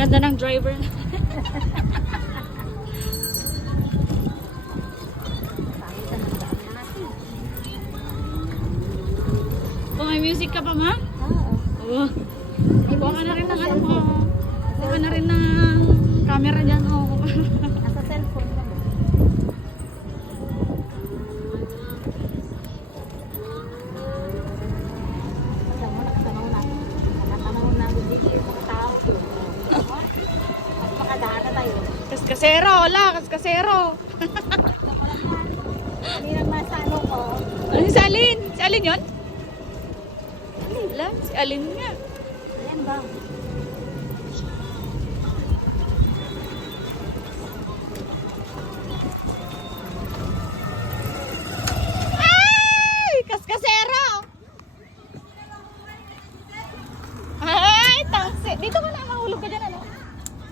ganda ng driver. Kung may music ka pa, ma? Oo. Kuha ka na rin ng ano mo. Kuha ka na rin ng camera dyan. Oh. Nasa cellphone mo. Nakatanaw na dito yung mga tao. At makadaan na tayo. Kaskasero, wala. Kaskasero. Kaninang nasa ano ko. Ano si Alin? Si Alin yun? Wala, si Alin nga. Ayan ba? Ay! Kaskasero! Ay, tangsi. Dito ka na.